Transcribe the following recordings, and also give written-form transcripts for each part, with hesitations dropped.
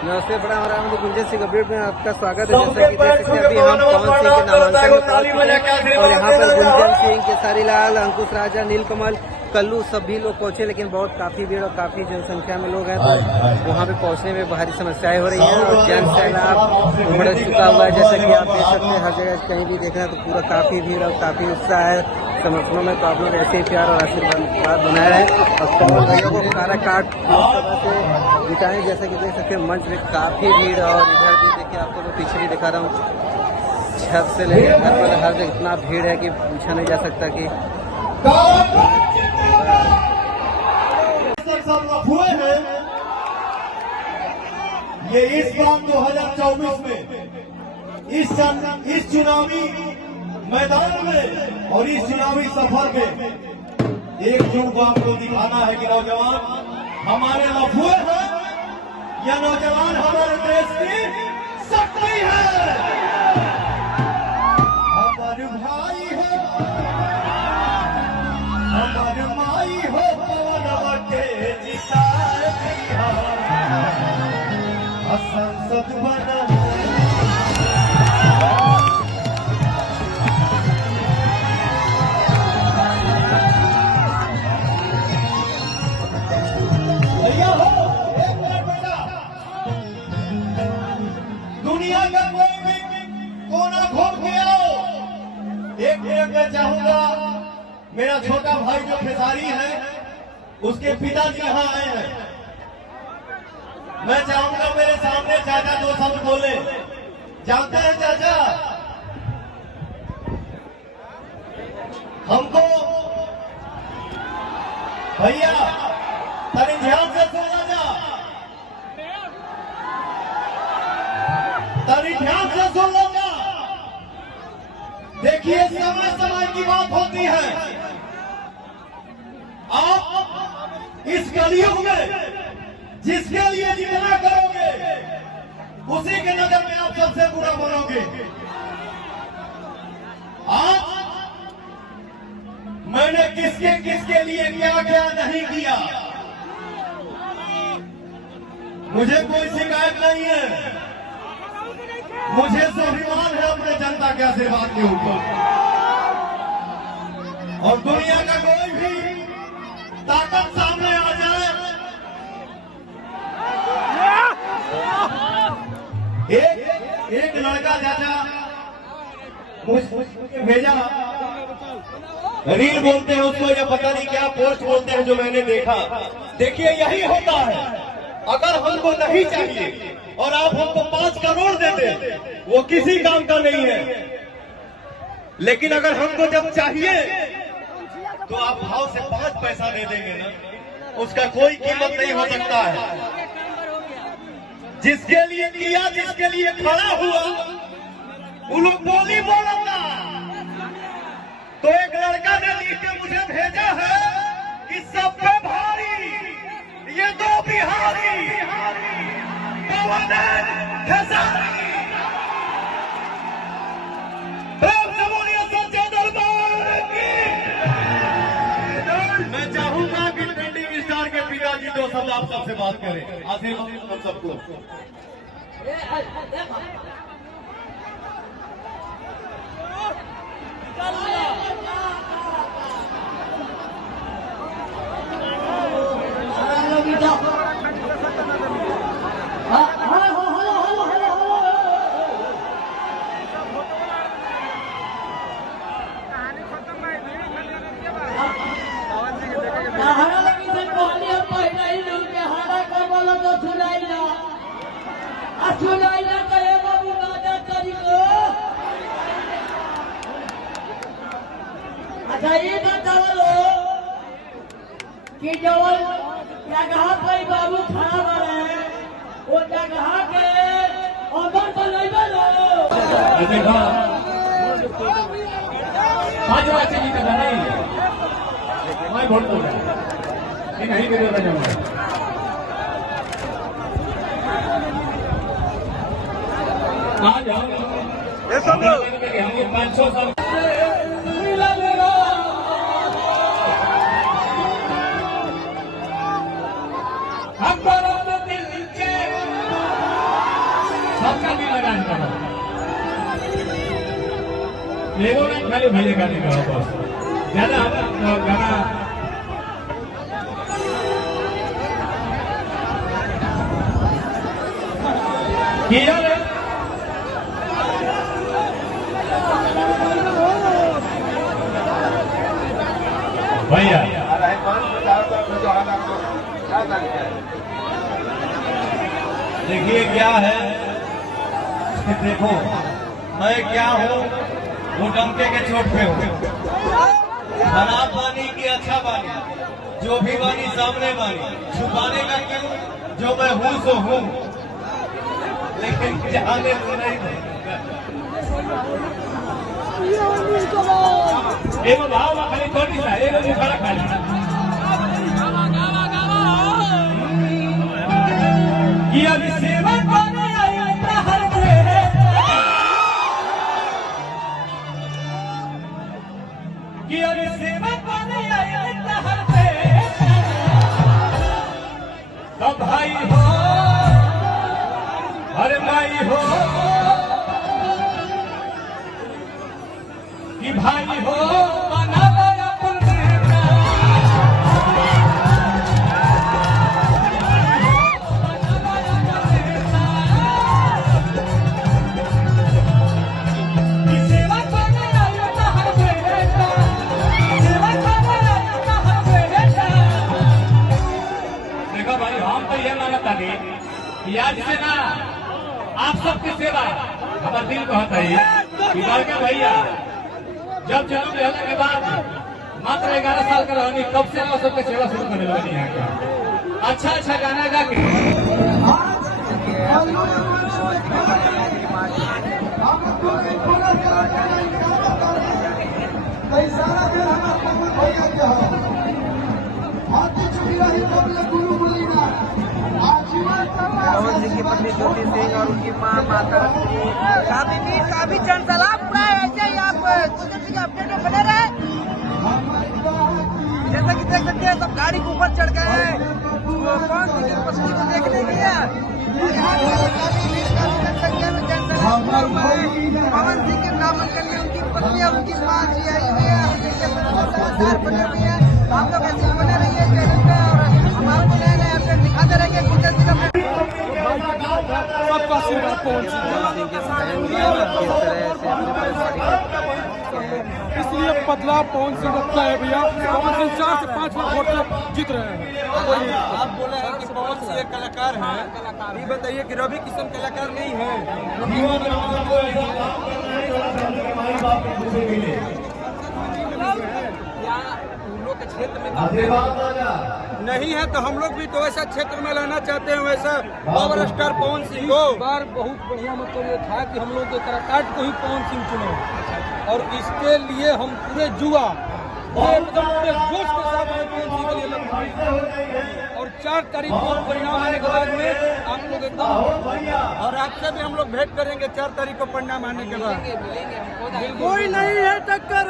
नमस्ते, बड़ा हमारा गुंजन सिंह अपडेट में आपका स्वागत है। जैसा कि देख सकते हैं अभी हम पवन सिंह के नामांकन में पहुंच चुके हैं और यहाँ पर गुंजन सिंह, केसरी लाल, अंकुश राजा, नीलकमल, कल्लू सभी लोग पहुंचे, लेकिन बहुत काफी भीड़ और काफी जनसंख्या में लोग हैं, तो वहाँ पे पहुंचने में भारी समस्याएं हो रही हैं और जन सैलाब उमड़ चुका हुआ है। जैसा कि आप देख सकते हैं, हर जगह कहीं भी देखना तो पूरा काफी भीड़ और काफी उत्साह है समर्थनों में। तो आप लोग ऐसे ही प्यार और आशीर्वाद बनाए रहे और कमल भैया को कारा काट से दिखाएं। जैसा कि देख सकते हैं मंच में काफी भीड़ और इधर भी देखिए, आपको मैं पीछे भी दिखा रहा हूँ, छत से लेकर घर पर हर जगह इतना भीड़ है कि पूछा नहीं जा सकता कि हुए हैं। ये इस बार 2024 में इस चुनावी मैदान में और इस चुनावी सफर में एकजुट आपको दिखाना है कि नौजवान हमारे लफुए हैं या नौजवान हमारे देश की शक्ति है। हमारे भाई हो, हमारे माई हो, पवन के जीता संसद बना दुनिया का कोई भी कोना घूम के आओ। एक मिनट में चाहूंगा, मेरा छोटा भाई जो खेसारी है उसके पिताजी यहाँ आए हैं। मैं चाहूंगा मेरे सामने चाचा दो शब्द बोले। जानते हैं चाचा, हमको भैया तनी ध्यान से सुना जा, तनी ध्यान से सुन लो जा। देखिए, समय समय की बात होती है। आप इस कलयुग में जिसके लिए जितना करोगे उसी के नजर में आप सबसे बुरा बनोगे। आज मैंने किसके लिए क्या क्या नहीं किया, मुझे कोई शिकायत नहीं है। मुझे स्वाभिमान है अपने जनता के आशीर्वाद के ऊपर। और दुनिया का कोई भी ताकत सामने आ जाए, एक लड़का चाचा मुझे भेजा, रील बोलते हैं उसको या पता नहीं क्या पोस्ट बोलते हैं, जो मैंने देखा। देखिए, यही होता है। अगर हमको नहीं चाहिए और आप हमको 5 करोड़ देते, वो किसी काम का नहीं है। लेकिन अगर हमको जब चाहिए तो आप भाव से 5 पैसा दे देंगे ना, उसका कोई कीमत नहीं हो सकता है। जिसके लिए किया, जिसके लिए खड़ा हुआ, वो लोग बोली बोलता। तो एक लड़का ने लिख के मुझे भेजा है कि सब पे भारी ये 2 बिहारी, पवन खेसारी। मैं चाहूंगा कि ट्रेंडिंग स्टार के पिताजी 2 शब्द आप सबसे बात करें। आशीर्वाद हम सबको। अच्छा, ये बताओ कि जो जगह पर बाबू खड़ा है वो जगह के अंदर तो नहीं बोलो। देखा 5 बार से जीता नहीं, मैं वोट दूंगा, नहीं करेगा जाऊंगा। आ जाओ, ये सब लोग 500 साल हम सबका दिल लगा करो। एगो नहीं खाली भैया गाने करो बस, ज्यादा हम गाना किया रे भैया। देखिए क्या है, देखो मैं क्या हूँ, वो डंके के चोट पे हूँ। खराब बानी की अच्छा बानी, जो भी बानी सामने बानी, छुपाने का क्यों, जो मैं हूँ सो हूँ, लेकिन जाने तो नहीं। एगो भाव खाली छोटी सा एगो मुखड़ा खाली किया सेवा करने आया हर किया सेवा करने आया हर तब भाई हो अरे भाई हो कि भाई हो बना दया पुल देवता कि सेवा करने आया हर बेटा सेवा करने आया हर बेटा। देखो भाई हम तो ये मानता नहीं कि आज से ना आप सबकी सेवा हमारा दिल कहता है कि भैया जब जन्म लेने के बाद मात्र 11 साल का रहनी तब से ना सबके सेवा शुरू करने लगी यहाँ का। अच्छा अच्छा गाना गा के पवन सिंह की पत्नी ज्योति सिंह और उनकी मां माता काफी जनसलाह पूरा है। ऐसे ही आप गुंजन सिंह के अपडेट में बने रहे। जैसा कि देख सकते हैं सब गाड़ी के ऊपर चढ़ गए हैं पवन सिंह की पत्नी को देखने के लिए। जनसंख्या में जनसलाह पूरा हुआ है। पवन सिंह के नामांकन में उनकी पत्नी और उनकी मां जी आई हुई है। बने हुए हैं। आप लोग ऐसे बने रहिए चैनल पे और हम आपको नए नए अपडेट दिखाते रहेंगे। गुंजन सिंह सबका आशीर्वाद पवन सिंह इसलिए बदलाव पवन सिंह रखता है भैया। पवन सिंह 4 से 5 लाख वोट से जीत रहे हैं। आप बोले हैं कि पवन सिंह एक कलाकार है, ये बताइए कि रवि किशन कलाकार नहीं है? उन लोग के क्षेत्र में नहीं है तो हम लोग भी तो वैसा क्षेत्र में रहना चाहते हैं, वैसा पावर स्टार पवन सिंह को। बार बहुत बढ़िया मतलब ये था कि हम लोग के कलाकार को ही पवन सिंह चुने और इसके लिए हम पूरे जुआ एकदम पूरे जोश के साथ पवन सिंह के लिए लगे और 4 तारीख को परिणाम आने के बाद में आप लोग एकदम और आपसे भी हम लोग भेंट करेंगे 4 तारीख को परिणाम आने के बाद। कोई नहीं है टक्कर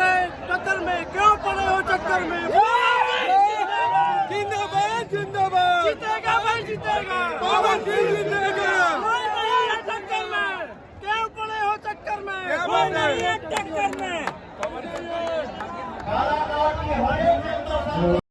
में, क्यों पड़े हो टक्कर में? जिंदाबाद जिंदाबाद, जीतेगा भाई जीतेगा, पवन सिंह जीतेगा। कोई नहीं है टक्कर में, क्यों पड़े हो टक्कर में? कोई नहीं है टक्कर में।